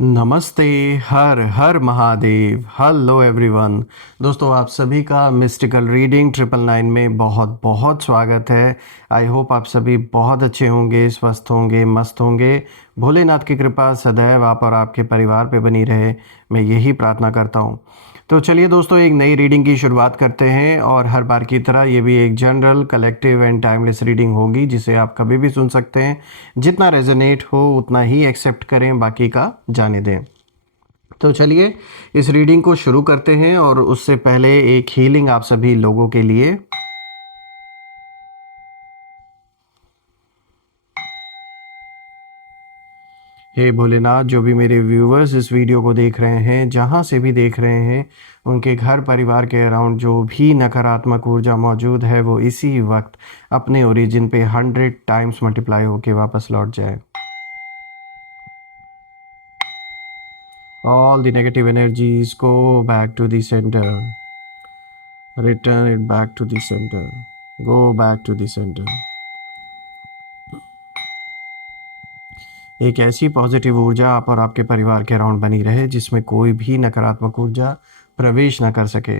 नमस्ते। हर हर महादेव। Hello everyone. दोस्तों, आप सभी का मिस्टिकल रीडिंग 999 में बहुत बहुत स्वागत है। आई होप आप सभी बहुत अच्छे होंगे, स्वस्थ होंगे, मस्त होंगे। भोलेनाथ की कृपा सदैव आप और आपके परिवार पे बनी रहे, मैं यही प्रार्थना करता हूँ। तो चलिए दोस्तों, एक नई रीडिंग की शुरुआत करते हैं और हर बार की तरह ये भी एक general, collective and timeless reading होगी जिसे आप कभी भी सुन सकते हैं। जितना रेजोनेट हो उतना ही एक्सेप्ट करें, बाकी का जाने दें। तो चलिए इस रीडिंग को शुरू करते हैं और उससे पहले एक हीलिंग आप सभी लोगों के लिए। हे भोलेनाथ, जो भी मेरे व्यूवर्स इस वीडियो को देख रहे हैं, जहाँ से भी देख रहे हैं, उनके घर परिवार के अराउंड जो भी नकारात्मक ऊर्जा मौजूद है वो इसी वक्त अपने ओरिजिन पे 100 टाइम्स मल्टीप्लाई होके वापस लौट जाए। All the negative energies go back to the center. Return it back to the center. Go back to the center. एक ऐसी पॉजिटिव ऊर्जा आप और आपके परिवार के अराउंड बनी रहे जिसमें कोई भी नकारात्मक ऊर्जा प्रवेश न कर सके।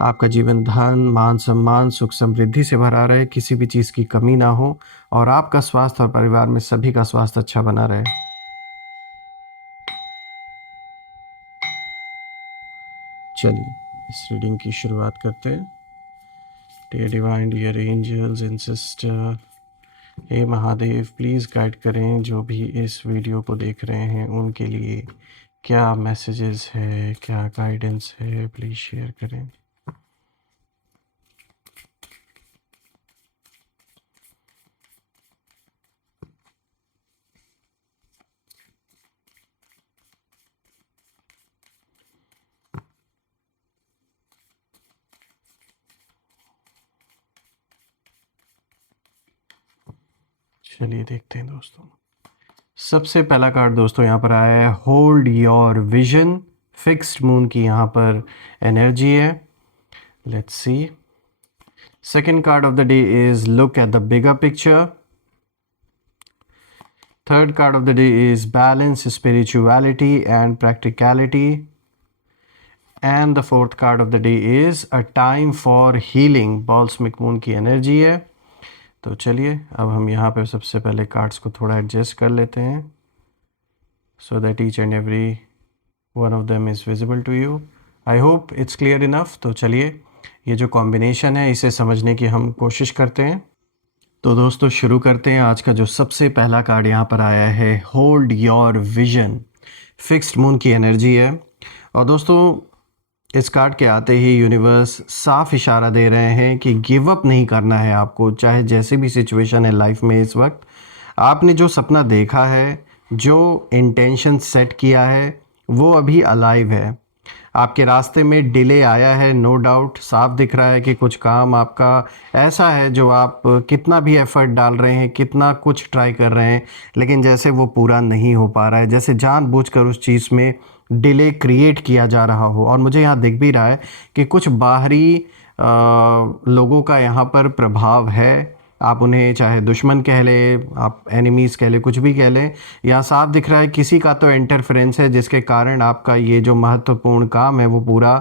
आपका जीवन धन, मान सम्मान, सुख समृद्धि से भरा रहे, किसी भी चीज़ की कमी ना हो और आपका स्वास्थ्य और परिवार में सभी का स्वास्थ्य अच्छा बना रहे। चलिए इस रीडिंग की शुरुआत करते हैं। Dear divine, dear angels and sister, हे महादेव, प्लीज़ गाइड करें जो भी इस वीडियो को देख रहे हैं उनके लिए क्या मैसेजेस है, क्या गाइडेंस है, प्लीज़ शेयर करें। चलिए देखते हैं दोस्तों। सबसे पहला कार्ड दोस्तों यहाँ पर आया है hold your vision. Fixed moon की यहाँ पर एनर्जी है। Let's see. Second card of the day is look at the bigger picture. Third card of the day is balance spirituality and practicality. And the fourth card of the day is a time for healing. Balsamic moon की energy है। तो चलिए अब हम यहाँ पे सबसे पहले कार्ड्स को थोड़ा एडजस्ट कर लेते हैं so that each and every one of them is visible to you. I hope it's clear enough. तो चलिए ये जो कॉम्बिनेशन है इसे समझने की हम कोशिश करते हैं। तो दोस्तों शुरू करते हैं। आज का जो सबसे पहला कार्ड यहाँ पर आया है hold your vision. Fixed moon की एनर्जी है। और दोस्तों इस कार्ड के आते ही यूनिवर्स साफ इशारा दे रहे हैं कि गिव अप नहीं करना है आपको, चाहे जैसी भी सिचुएशन है लाइफ में। इस वक्त आपने जो सपना देखा है, जो इंटेंशन सेट किया है, वो अभी अलाइव है। आपके रास्ते में डिले आया है, नो डाउट। साफ दिख रहा है कि कुछ काम आपका ऐसा है जो आप कितना भी एफर्ट डाल रहे हैं, कितना कुछ ट्राई कर रहे हैं, लेकिन जैसे वो पूरा नहीं हो पा रहा है, जैसे जानबूझकर उस चीज़ में डिले क्रिएट किया जा रहा हो। और मुझे यहाँ दिख भी रहा है कि कुछ बाहरी लोगों का यहाँ पर प्रभाव है। आप उन्हें चाहे दुश्मन कह लें, आप एनिमीज़ कह लें, कुछ भी कह लें, यहाँ साफ दिख रहा है किसी का तो इंटरफेरेंस है जिसके कारण आपका ये जो महत्वपूर्ण काम है वो पूरा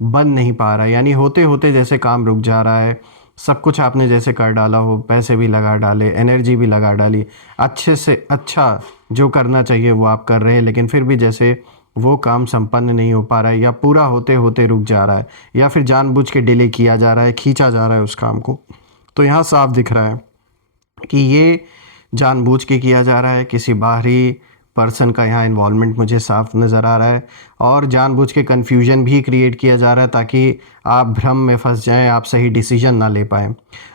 बन नहीं पा रहा है। यानी होते होते जैसे काम रुक जा रहा है। सब कुछ आपने जैसे कर डाला हो, पैसे भी लगा डाले, एनर्जी भी लगा डाली, अच्छे से अच्छा जो करना चाहिए वो आप कर रहे हैं, लेकिन फिर भी जैसे वो काम संपन्न नहीं हो पा रहा है, या पूरा होते होते रुक जा रहा है, या फिर जानबूझ के डिले किया जा रहा है, खींचा जा रहा है उस काम को। तो यहाँ साफ दिख रहा है कि ये जानबूझ के किया जा रहा है। किसी बाहरी पर्सन का यहाँ इन्वॉल्वमेंट मुझे साफ नज़र आ रहा है। और जानबूझ के कन्फ्यूजन भी क्रिएट किया जा रहा है ताकि आप भ्रम में फंस जाएं, आप सही डिसीजन ना ले पाएँ।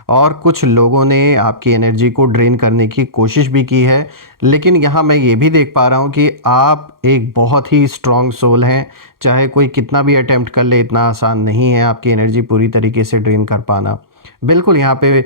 और कुछ लोगों ने आपकी एनर्जी को ड्रेन करने की कोशिश भी की है, लेकिन यहाँ मैं ये भी देख पा रहा हूँ कि आप एक बहुत ही स्ट्रॉन्ग सोल हैं। चाहे कोई कितना भी अटेम्प्ट कर ले, इतना आसान नहीं है आपकी एनर्जी पूरी तरीके से ड्रेन कर पाना। बिल्कुल यहाँ पे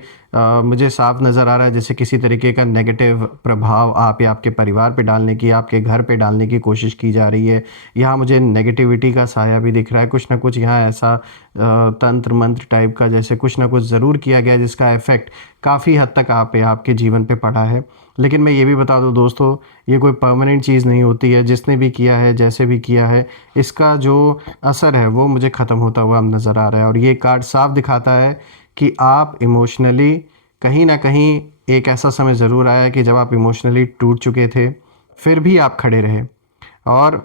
मुझे साफ नज़र आ रहा है जैसे किसी तरीके का नेगेटिव प्रभाव आप या आपके परिवार पे डालने की, आपके घर पे डालने की कोशिश की जा रही है। यहाँ मुझे नेगेटिविटी का साया भी दिख रहा है, कुछ ना कुछ यहाँ ऐसा तंत्र मंत्र टाइप का जैसे कुछ ना कुछ ज़रूर किया गया जिसका इफ़ेक्ट काफ़ी हद तक आप या आपके जीवन पे पड़ा है। लेकिन मैं ये भी बता दूँ दोस्तों, ये कोई परमानेंट चीज़ नहीं होती है। जिसने भी किया है, जैसे भी किया है, इसका जो असर है वो मुझे ख़त्म होता हुआ अब नज़र आ रहा है। और ये कार्ड साफ दिखाता है कि आप इमोशनली कहीं ना कहीं एक ऐसा समय ज़रूर आया कि जब आप इमोशनली टूट चुके थे, फिर भी आप खड़े रहे। और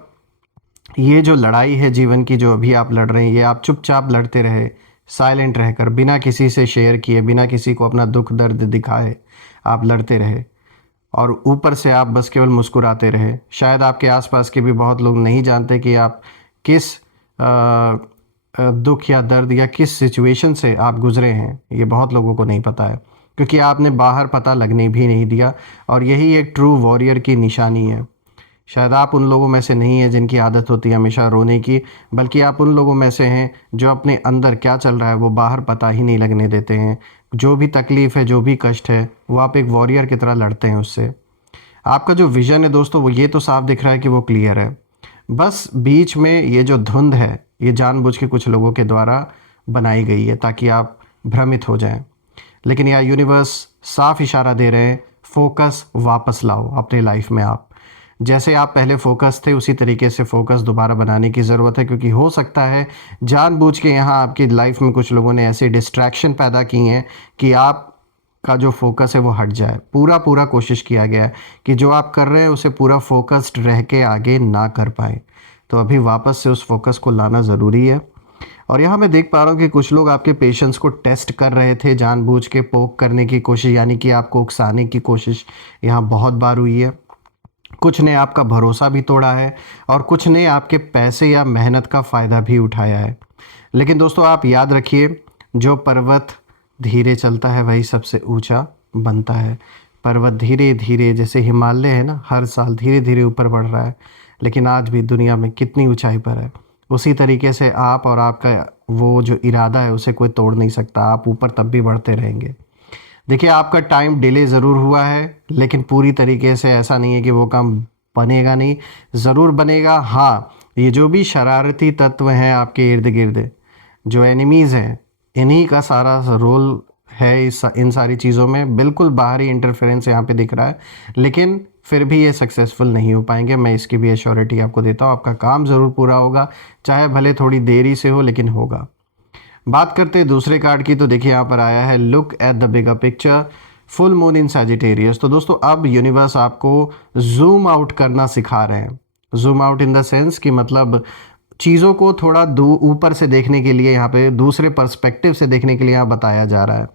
ये जो लड़ाई है जीवन की जो अभी आप लड़ रहे हैं, ये आप चुपचाप लड़ते रहे, साइलेंट रहकर, बिना किसी से शेयर किए, बिना किसी को अपना दुख दर्द दिखाए आप लड़ते रहे। और ऊपर से आप बस केवल मुस्कुराते रहे। शायद आपके आसपास के भी बहुत लोग नहीं जानते कि आप किस दुख या दर्द या किस सिचुएशन से आप गुज़रे हैं। ये बहुत लोगों को नहीं पता है क्योंकि आपने बाहर पता लगने भी नहीं दिया। और यही एक ट्रू वॉरियर की निशानी है। शायद आप उन लोगों में से नहीं हैं जिनकी आदत होती है हमेशा रोने की, बल्कि आप उन लोगों में से हैं जो अपने अंदर क्या चल रहा है वो बाहर पता ही नहीं लगने देते हैं। जो भी तकलीफ़ है, जो भी कष्ट है, वो आप एक वॉरियर की तरह लड़ते हैं उससे। आपका जो विज़न है दोस्तों, वो ये तो साफ दिख रहा है कि वो क्लियर है। बस बीच में ये जो धुंध है, ये जानबूझ के कुछ लोगों के द्वारा बनाई गई है ताकि आप भ्रमित हो जाएं। लेकिन यह यूनिवर्स साफ इशारा दे रहे हैं, फोकस वापस लाओ अपने लाइफ में। आप जैसे आप पहले फोकस थे उसी तरीके से फोकस दोबारा बनाने की ज़रूरत है, क्योंकि हो सकता है जानबूझ के यहाँ आपकी लाइफ में कुछ लोगों ने ऐसे डिस्ट्रैक्शन पैदा की हैं कि आप का जो फोकस है वो हट जाए। पूरा कोशिश किया गया है कि जो आप कर रहे हैं उसे पूरा फोकस्ड रह के आगे ना कर पाए। तो अभी वापस से उस फोकस को लाना ज़रूरी है। और यहाँ मैं देख पा रहा हूँ कि कुछ लोग आपके पेशेंस को टेस्ट कर रहे थे, जानबूझ के पोक करने की कोशिश, यानी कि आपको उकसाने की कोशिश यहाँ बहुत बार हुई है। कुछ ने आपका भरोसा भी तोड़ा है और कुछ ने आपके पैसे या मेहनत का फ़ायदा भी उठाया है। लेकिन दोस्तों आप याद रखिए, जो पर्वत धीरे चलता है वही सबसे ऊंचा बनता है। पर्वत धीरे धीरे, जैसे हिमालय है ना, हर साल धीरे धीरे ऊपर बढ़ रहा है, लेकिन आज भी दुनिया में कितनी ऊंचाई पर है। उसी तरीके से आप और आपका वो जो इरादा है उसे कोई तोड़ नहीं सकता। आप ऊपर तब भी बढ़ते रहेंगे। देखिए, आपका टाइम डिले ज़रूर हुआ है, लेकिन पूरी तरीके से ऐसा नहीं है कि वो काम बनेगा नहीं, ज़रूर बनेगा। हाँ, ये जो भी शरारती तत्व हैं आपके इर्द गिर्द, जो एनिमीज़ हैं, इन्हीं का सारा रोल है इन सारी चीज़ों में। बिल्कुल बाहरी इंटरफेरेंस यहाँ पे दिख रहा है, लेकिन फिर भी ये सक्सेसफुल नहीं हो पाएंगे। मैं इसकी भी एश्योरिटी आपको देता हूँ। आपका काम ज़रूर पूरा होगा, चाहे भले थोड़ी देरी से हो, लेकिन होगा। बात करते हैं दूसरे कार्ड की, तो देखिए यहाँ पर आया है look at the bigger picture, full moon in Sagittarius. तो दोस्तों अब यूनिवर्स आपको जूम आउट करना सिखा रहे हैं। Zoom out in the sense कि मतलब चीज़ों को थोड़ा ऊपर से देखने के लिए, यहाँ पे दूसरे पर्सपेक्टिव से देखने के लिए यहाँ बताया जा रहा है।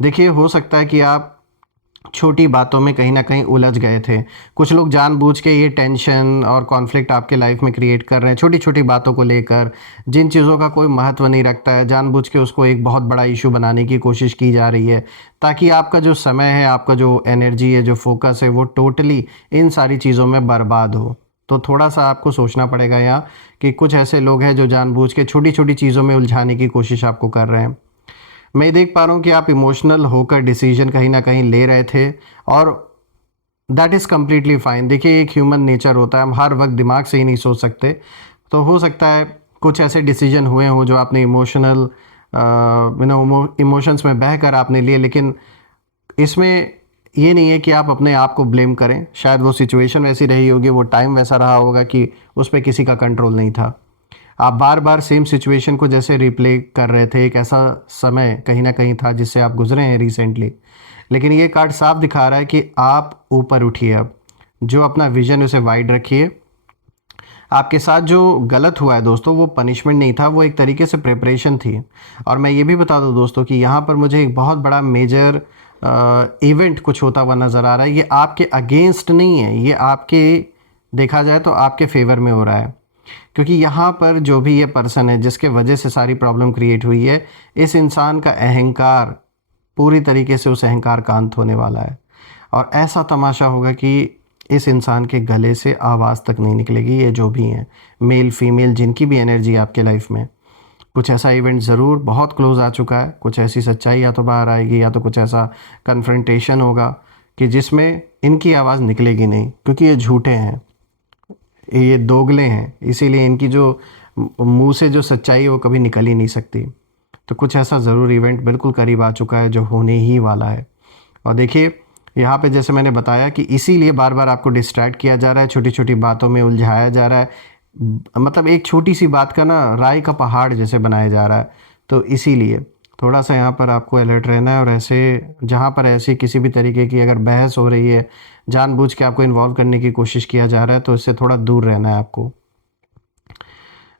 देखिए, हो सकता है कि आप छोटी बातों में कहीं ना कहीं उलझ गए थे। कुछ लोग जानबूझ के ये टेंशन और कॉन्फ्लिक्ट आपके लाइफ में क्रिएट कर रहे हैं, छोटी छोटी बातों को लेकर, जिन चीज़ों का कोई महत्व नहीं रखता है। जानबूझ के उसको एक बहुत बड़ा इशू बनाने की कोशिश की जा रही है ताकि आपका जो समय है, आपका जो एनर्जी है, जो फोकस है, वो टोटली इन सारी चीज़ों में बर्बाद हो। तो थोड़ा सा आपको सोचना पड़ेगा यहाँ कि कुछ ऐसे लोग हैं जो जानबूझ के छोटी छोटी चीज़ों में उलझाने की कोशिश आपको कर रहे हैं। मैं देख पा रहा हूँ कि आप इमोशनल होकर डिसीजन कहीं ना कहीं ले रहे थे, और दैट इज़ कम्प्लीटली फाइन। देखिए, एक ह्यूमन नेचर होता है, हम हर वक्त दिमाग से ही नहीं सोच सकते। तो हो सकता है कुछ ऐसे डिसीजन हुए हों जो आपने इमोशनल इमोशंस में बहकर आपने लिए, लेकिन इसमें ये नहीं है कि आप अपने आप को ब्लेम करें। शायद वो सिचुएशन वैसी रही होगी, वो टाइम वैसा रहा होगा कि उस पर किसी का कंट्रोल नहीं था। आप बार बार सेम सिचुएशन को जैसे रिप्ले कर रहे थे। एक ऐसा समय कहीं ना कहीं था जिससे आप गुजरे हैं रिसेंटली। लेकिन ये कार्ड साफ दिखा रहा है कि आप ऊपर उठिए। अब जो अपना विजन उसे वाइड रखिए। आपके साथ जो गलत हुआ है दोस्तों, वो पनिशमेंट नहीं था, वो एक तरीके से प्रिपरेशन थी। और मैं ये भी बता दूं दोस्तों कि यहाँ पर मुझे एक बहुत बड़ा मेजर इवेंट कुछ होता हुआ नज़र आ रहा है। ये आपके अगेंस्ट नहीं है, ये आपके, देखा जाए तो आपके फेवर में हो रहा है। क्योंकि यहाँ पर जो भी ये पर्सन है जिसके वजह से सारी प्रॉब्लम क्रिएट हुई है, इस इंसान का अहंकार पूरी तरीके से, उस अहंकार का अंत होने वाला है। और ऐसा तमाशा होगा कि इस इंसान के गले से आवाज़ तक नहीं निकलेगी। ये जो भी हैं, मेल फीमेल, जिनकी भी एनर्जी आपके लाइफ में, कुछ ऐसा इवेंट ज़रूर बहुत क्लोज आ चुका है, कुछ ऐसी सच्चाई या तो बाहर आएगी या तो कुछ ऐसा कन्फ्रंटेशन होगा कि जिसमें इनकी आवाज़ निकलेगी नहीं, क्योंकि ये झूठे हैं, ये दोगले हैं, इसीलिए इनकी जो मुंह से जो सच्चाई है वो कभी निकल ही नहीं सकती। तो कुछ ऐसा ज़रूर इवेंट बिल्कुल करीब आ चुका है जो होने ही वाला है। और देखिए यहाँ पे जैसे मैंने बताया कि इसीलिए बार बार आपको डिस्ट्रैक्ट किया जा रहा है, छोटी छोटी बातों में उलझाया जा रहा है, मतलब एक छोटी सी बात का ना राई का पहाड़ जैसे बनाया जा रहा है। तो इसीलिए थोड़ा सा यहाँ पर आपको अलर्ट रहना है, और ऐसे जहाँ पर ऐसी किसी भी तरीके की अगर बहस हो रही है, जानबूझ के आपको इन्वॉल्व करने की कोशिश किया जा रहा है, तो इससे थोड़ा दूर रहना है आपको।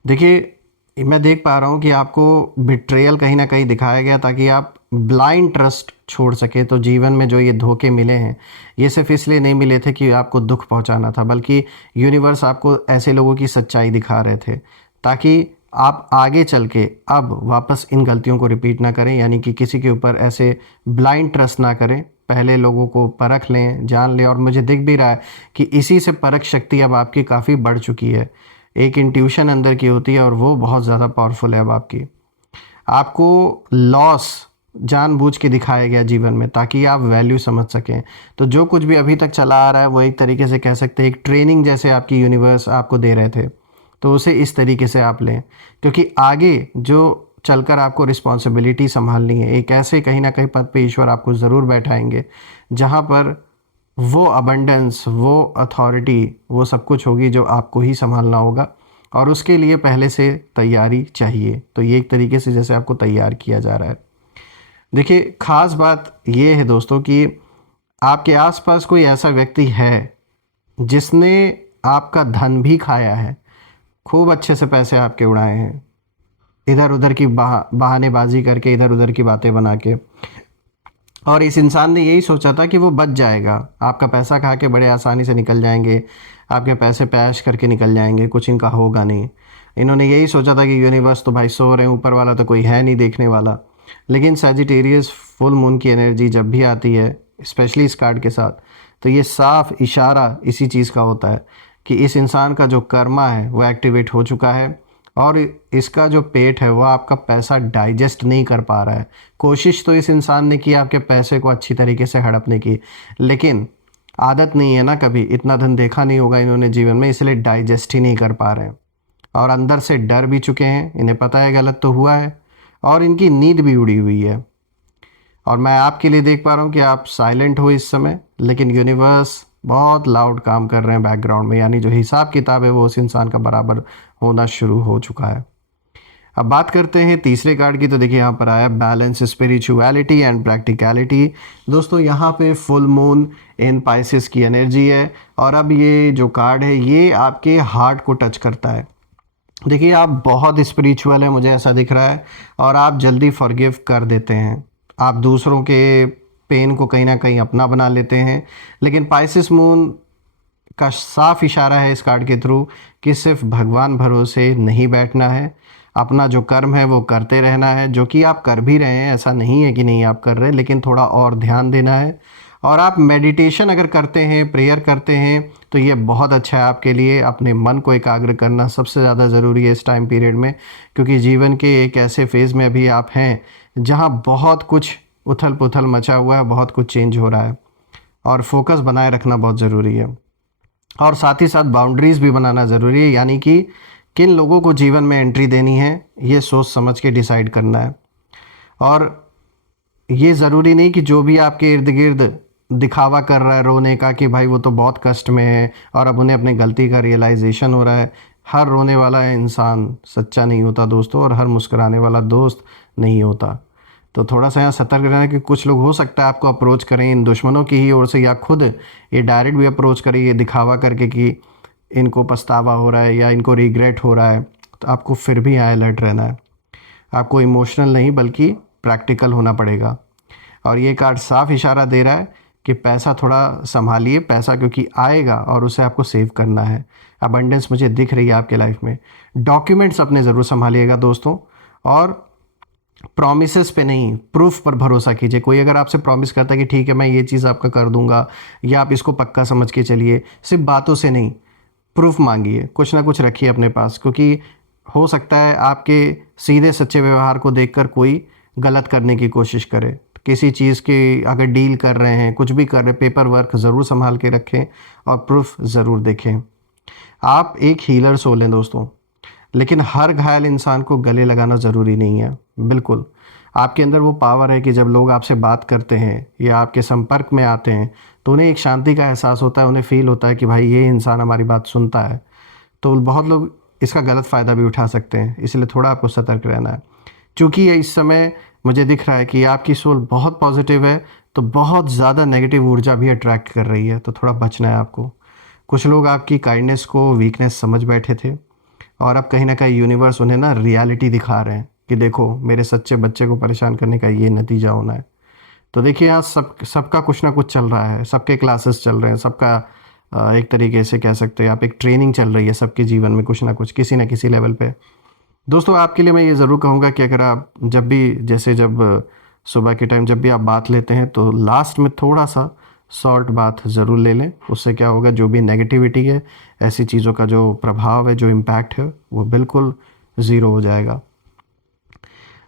देखिए मैं देख पा रहा हूँ कि आपको बिट्रेयल कहीं ना कहीं दिखाया गया ताकि आप ब्लाइंड ट्रस्ट छोड़ सके। तो जीवन में जो ये धोखे मिले हैं, ये सिर्फ इसलिए नहीं मिले थे कि आपको दुख पहुंचाना था, बल्कि यूनिवर्स आपको ऐसे लोगों की सच्चाई दिखा रहे थे ताकि आप आगे चल के अब वापस इन गलतियों को रिपीट ना करें, यानी कि किसी के ऊपर ऐसे ब्लाइंड ट्रस्ट ना करें। पहले लोगों को परख लें, जान लें, और मुझे दिख भी रहा है कि इसी से परख शक्ति अब आपकी काफ़ी बढ़ चुकी है। एक इंट्यूशन अंदर की होती है और वो बहुत ज़्यादा पावरफुल है अब आपकी। आपको लॉस जानबूझ के दिखाया गया जीवन में ताकि आप वैल्यू समझ सकें। तो जो कुछ भी अभी तक चला आ रहा है वो एक तरीके से कह सकते हैं एक ट्रेनिंग जैसे आपकी यूनिवर्स आपको दे रहे थे, तो उसे इस तरीके से आप लें, क्योंकि आगे जो चलकर आपको रिस्पॉन्सिबिलिटी संभालनी है, एक ऐसे कहीं ना कहीं पद पे ईश्वर आपको ज़रूर बैठाएंगे जहाँ पर वो अबंडेंस, वो अथॉरिटी, वो सब कुछ होगी जो आपको ही संभालना होगा, और उसके लिए पहले से तैयारी चाहिए। तो ये एक तरीके से जैसे आपको तैयार किया जा रहा है। देखिए ख़ास बात ये है दोस्तों कि आपके आसपास कोई ऐसा व्यक्ति है जिसने आपका धन भी खाया है, खूब अच्छे से पैसे आपके उड़ाए हैं, इधर उधर की बहानेबाजी करके, इधर उधर की बातें बना के। और इस इंसान ने यही सोचा था कि वो बच जाएगा, आपका पैसा खा के बड़े आसानी से निकल जाएंगे, आपके पैसे पैश करके निकल जाएंगे, कुछ इनका होगा नहीं। इन्होंने यही सोचा था कि यूनिवर्स तो भाई सो रहे हैं, ऊपर वाला तो कोई है नहीं देखने वाला। लेकिन सैजिटेरियस फुल मून की एनर्जी जब भी आती है, स्पेशली इस कार्ड के साथ, तो ये साफ इशारा इसी चीज़ का होता है कि इस इंसान का जो कर्मा है वो एक्टिवेट हो चुका है, और इसका जो पेट है वो आपका पैसा डाइजेस्ट नहीं कर पा रहा है। कोशिश तो इस इंसान ने की आपके पैसे को अच्छी तरीके से हड़पने की, लेकिन आदत नहीं है ना, कभी इतना धन देखा नहीं होगा इन्होंने जीवन में, इसलिए डाइजेस्ट ही नहीं कर पा रहे हैं। और अंदर से डर भी चुके हैं, इन्हें पता है गलत तो हुआ है, और इनकी नींद भी उड़ी हुई है। और मैं आपके लिए देख पा रहा हूँ कि आप साइलेंट हो इस समय, लेकिन यूनिवर्स बहुत लाउड काम कर रहे हैं बैकग्राउंड में, यानी जो हिसाब किताब है वो उस इंसान का बराबर होना शुरू हो चुका है। अब बात करते हैं तीसरे कार्ड की। तो देखिए यहाँ पर आया बैलेंस, स्पिरिचुअलिटी एंड प्रैक्टिकलिटी। दोस्तों यहाँ पे फुल मून इन पाइसेस की एनर्जी है, और अब ये जो कार्ड है ये आपके हार्ट को टच करता है। देखिए आप बहुत स्पिरिचुअल है, मुझे ऐसा दिख रहा है, और आप जल्दी फॉरगिव कर देते हैं, आप दूसरों के पेन को कहीं ना कहीं अपना बना लेते हैं। लेकिन पाइसेस मून का साफ इशारा है इस कार्ड के थ्रू कि सिर्फ भगवान भरोसे नहीं बैठना है, अपना जो कर्म है वो करते रहना है, जो कि आप कर भी रहे हैं, ऐसा नहीं है कि नहीं आप कर रहे हैं, लेकिन थोड़ा और ध्यान देना है। और आप मेडिटेशन अगर करते हैं, प्रेयर करते हैं, तो ये बहुत अच्छा है आपके लिए। अपने मन को एकाग्र करना सबसे ज़्यादा ज़रूरी है इस टाइम पीरियड में, क्योंकि जीवन के एक ऐसे फेज़ में अभी आप हैं जहाँ बहुत कुछ उथल पुथल मचा हुआ है, बहुत कुछ चेंज हो रहा है, और फोकस बनाए रखना बहुत ज़रूरी है। और साथ ही साथ बाउंड्रीज़ भी बनाना ज़रूरी है, यानी कि किन लोगों को जीवन में एंट्री देनी है ये सोच समझ के डिसाइड करना है। और ये ज़रूरी नहीं कि जो भी आपके इर्द गिर्द दिखावा कर रहा है रोने का कि भाई वो तो बहुत कष्ट में है और अब उन्हें अपनी गलती का रियलाइजेशन हो रहा है, हर रोने वाला इंसान सच्चा नहीं होता दोस्तों, और हर मुस्कुराने वाला दोस्त नहीं होता। तो थोड़ा सा यहाँ सतर्क रहना कि कुछ लोग हो सकता है आपको अप्रोच करें इन दुश्मनों की ही ओर से, या खुद ये डायरेक्ट भी अप्रोच करें ये दिखावा करके कि इनको पछतावा हो रहा है या इनको रिग्रेट हो रहा है। तो आपको फिर भी यहाँ अलर्ट रहना है, आपको इमोशनल नहीं बल्कि प्रैक्टिकल होना पड़ेगा। और ये कार्ड साफ इशारा दे रहा है कि पैसा थोड़ा संभालिए, पैसा क्योंकि आएगा और उसे आपको सेव करना है। अबंडेंस मुझे दिख रही है आपके लाइफ में। डॉक्यूमेंट्स अपने ज़रूर संभालिएगा दोस्तों, और प्रॉमिसेस पे नहीं, प्रूफ पर भरोसा कीजिए। कोई अगर आपसे प्रॉमिस करता है कि ठीक है मैं ये चीज़ आपका कर दूंगा, या आप इसको पक्का समझ के चलिए, सिर्फ बातों से नहीं, प्रूफ मांगिए, कुछ ना कुछ रखिए अपने पास, क्योंकि हो सकता है आपके सीधे सच्चे व्यवहार को देखकर कोई गलत करने की कोशिश करे। किसी चीज़ की अगर डील कर रहे हैं, कुछ भी कर रहे हैं, पेपर वर्क ज़रूर संभाल के रखें और प्रूफ ज़रूर देखें। आप एक हीलर सोल हैं दोस्तों, लेकिन हर घायल इंसान को गले लगाना ज़रूरी नहीं है। बिल्कुल, आपके अंदर वो पावर है कि जब लोग आपसे बात करते हैं या आपके संपर्क में आते हैं तो उन्हें एक शांति का एहसास होता है, उन्हें फ़ील होता है कि भाई ये इंसान हमारी बात सुनता है। तो बहुत लोग इसका गलत फ़ायदा भी उठा सकते हैं, इसलिए थोड़ा आपको सतर्क रहना है। चूँकि ये इस समय मुझे दिख रहा है कि आपकी सोल बहुत पॉजिटिव है, तो बहुत ज़्यादा नेगेटिव ऊर्जा भी अट्रैक्ट कर रही है, तो थोड़ा बचना है आपको। कुछ लोग आपकी काइंडनेस को वीकनेस समझ बैठे थे और अब कहीं न कहीं यूनिवर्स उन्हें ना रियलिटी दिखा रहे हैं कि देखो मेरे सच्चे बच्चे को परेशान करने का ये नतीजा होना है। तो देखिए यहाँ सबका कुछ ना कुछ चल रहा है, सबके क्लासेस चल रहे हैं, सबका एक तरीके से कह सकते हैं आप एक ट्रेनिंग चल रही है सबके जीवन में कुछ ना कुछ, किसी न किसी लेवल पे। दोस्तों आपके लिए मैं ये ज़रूर कहूँगा कि अगर आप जब भी जब सुबह के टाइम जब भी आप बात लेते हैं तो लास्ट में थोड़ा सा सॉल्ट बात ज़रूर ले लें। उससे क्या होगा, जो भी नेगेटिविटी है, ऐसी चीज़ों का जो प्रभाव है, जो इम्पैक्ट है, वो बिल्कुल ज़ीरो हो जाएगा।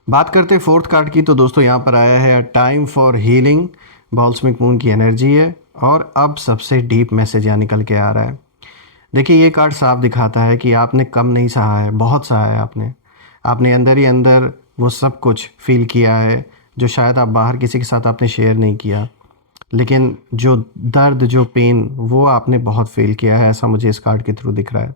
बात करते हैं फोर्थ कार्ड की, तो दोस्तों यहाँ पर आया है time for healing, balsamic moon की एनर्जी है। और अब सबसे डीप मैसेज यहाँ निकल के आ रहा है। देखिए ये कार्ड साफ दिखाता है कि आपने कम नहीं सहा है, बहुत सहा है आपने अंदर ही अंदर वो सब कुछ फील किया है जो शायद आप बाहर किसी के साथ आपने शेयर नहीं किया, लेकिन जो दर्द, जो पेन, वो आपने बहुत फील किया है, ऐसा मुझे इस कार्ड के थ्रू दिख रहा है।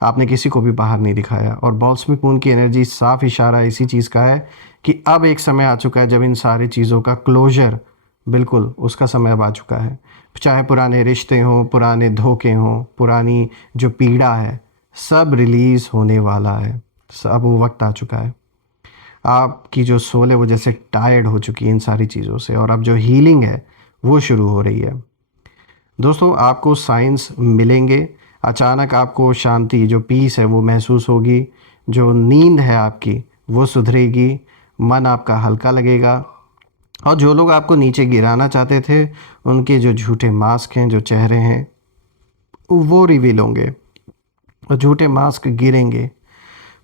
आपने किसी को भी बाहर नहीं दिखाया। और बॉल्समिक मून की एनर्जी साफ इशारा इसी चीज़ का है कि अब एक समय आ चुका है जब इन सारी चीज़ों का क्लोजर, बिल्कुल उसका समय अब आ चुका है। चाहे पुराने रिश्ते हों, पुराने धोखे हों, पुरानी जो पीड़ा है, सब रिलीज़ होने वाला है। अब वो वक्त आ चुका है। आपकी जो सोल है वो जैसे टायर्ड हो चुकी है इन सारी चीज़ों से, और अब जो हीलिंग है वो शुरू हो रही है। दोस्तों आपको साइंस मिलेंगे, अचानक आपको शांति, जो पीस है वो महसूस होगी, जो नींद है आपकी वो सुधरेगी, मन आपका हल्का लगेगा। और जो लोग आपको नीचे गिराना चाहते थे, उनके जो झूठे मास्क हैं, जो चेहरे हैं, वो रिवील होंगे और झूठे मास्क गिरेंगे।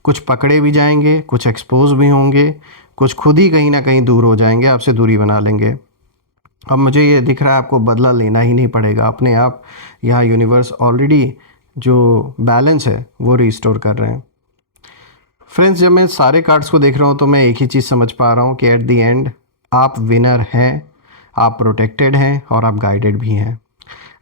कुछ पकड़े भी जाएंगे, कुछ एक्सपोज भी होंगे, कुछ खुद ही कहीं ना कहीं दूर हो जाएंगे, आपसे दूरी बना लेंगे। अब मुझे ये दिख रहा है आपको बदला लेना ही नहीं पड़ेगा, अपने आप यहाँ यूनिवर्स ऑलरेडी जो बैलेंस है वो रिस्टोर कर रहे हैं। फ्रेंड्स, जब मैं सारे कार्ड्स को देख रहा हूँ तो मैं एक ही चीज़ समझ पा रहा हूँ कि एट द एंड आप विनर हैं, आप प्रोटेक्टेड हैं और आप गाइडेड भी हैं।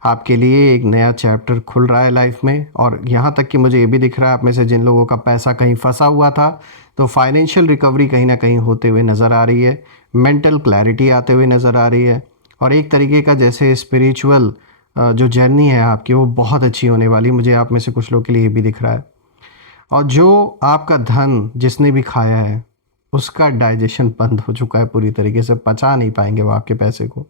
आपके लिए एक नया चैप्टर खुल रहा है लाइफ में। और यहाँ तक कि मुझे ये भी दिख रहा है आप में से जिन लोगों का पैसा कहीं फंसा हुआ था, तो फाइनेंशियल रिकवरी कहीं ना कहीं होते हुए नज़र आ रही है, मेंटल क्लैरिटी आते हुए नज़र आ रही है, और एक तरीके का जैसे स्पिरिचुअल जो जर्नी है आपकी वो बहुत अच्छी होने वाली, मुझे आप में से कुछ लोगों के लिए ये भी दिख रहा है। और जो आपका धन जिसने भी खाया है उसका डाइजेशन बंद हो चुका है, पूरी तरीके से पचा नहीं पाएंगे वो आपके पैसे को।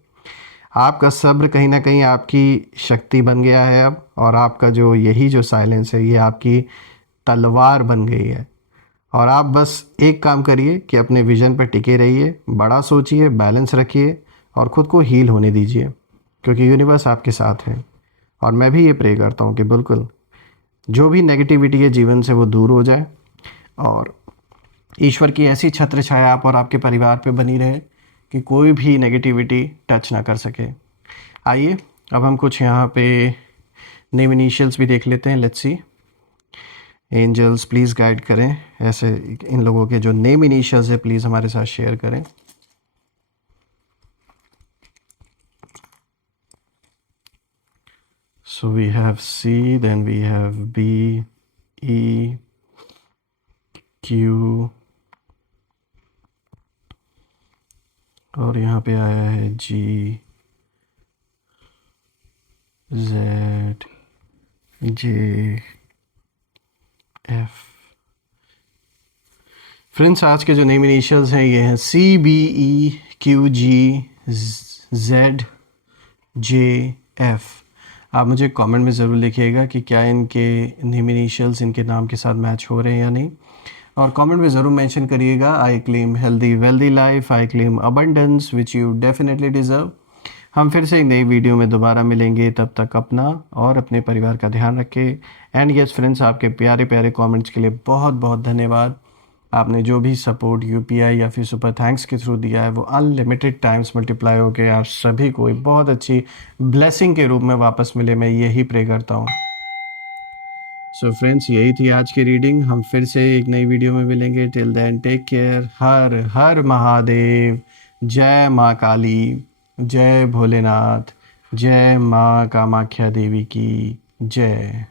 आपका सब्र कहीं ना कहीं आपकी शक्ति बन गया है अब, और आपका जो यही जो साइलेंस है ये आपकी तलवार बन गई है। और आप बस एक काम करिए कि अपने विज़न पर टिके रहिए, बड़ा सोचिए, बैलेंस रखिए और ख़ुद को हील होने दीजिए, क्योंकि यूनिवर्स आपके साथ है। और मैं भी ये प्रे करता हूँ कि बिल्कुल जो भी नेगेटिविटी है जीवन से वो दूर हो जाए, और ईश्वर की ऐसी छत्र छाया आप और आपके परिवार पे बनी रहे कि कोई भी नेगेटिविटी टच ना कर सके। आइए अब हम कुछ यहाँ पे नेम इनिशियल्स भी देख लेते हैं। Let's see, angels please guide करें, ऐसे इन लोगों के जो नेम इनिशियल्स है प्लीज़ हमारे साथ शेयर करें। So we have C, then we have B, E, Q, और यहाँ पे आया है G, Z, J, F। Friends, आज के जो नेम इनिशियल्स हैं ये हैं C, B, E, Q, G, Z, J, F। आप मुझे कमेंट में ज़रूर लिखिएगा कि क्या इनके नेम इनिशियल्स इनके नाम के साथ मैच हो रहे हैं या नहीं, और कमेंट में ज़रूर मेंशन करिएगा I claim healthy wealthy life, I claim abundance which you definitely deserve. हम फिर से एक नई वीडियो में दोबारा मिलेंगे, तब तक अपना और अपने परिवार का ध्यान रखें। एंड यस फ्रेंड्स, आपके प्यारे प्यारे कमेंट्स के लिए बहुत बहुत धन्यवाद। आपने जो भी सपोर्ट यूपीआई या फिर सुपर थैंक्स के थ्रू दिया है वो अनलिमिटेड टाइम्स मल्टीप्लाई होकर आप सभी को एक बहुत अच्छी ब्लेसिंग के रूप में वापस मिले, मैं यही प्रे करता हूँ। सो फ्रेंड्स, यही थी आज की रीडिंग। हम फिर से एक नई वीडियो में मिलेंगे। Till then take care. हर हर महादेव। जय माँ काली, जय भोलेनाथ, जय माँ कामाख्या देवी की जय।